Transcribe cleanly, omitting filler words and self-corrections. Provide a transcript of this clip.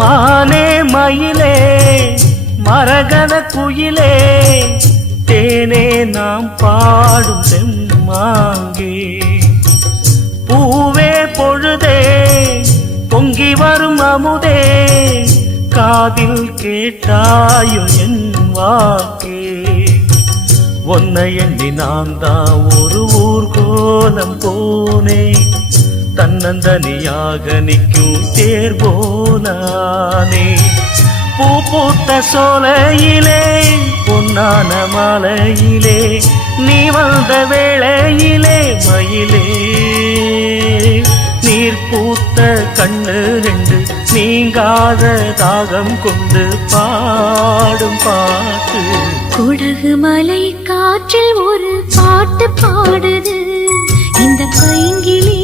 மானே மயிலே மரகத குயிலே தேனே நாம் பாடும் செம்மாங்கே பூவே பொழுதே பொங்கி வரும் அமுதே காதில் கேட்டாயோ என் வாக்கே ஒன்னை எண்ணி நான் தான் ஒரு ஊர்கோலம் போனே தன்னந்தனியாக நிற்கும் தேர் போனானே பூ பூத்த சோலையிலே பொன்னான மாலையிலே நீ வந்த வேளையிலே மயிலே நீர் பூத்த கண்ணு ரெண்டு நீங்காத தாகம் கொண்டு பாடும் பாட்டு குடகு மலை காற்றில் ஒரு பாட்டு பாடுது இந்த பைங்கிளி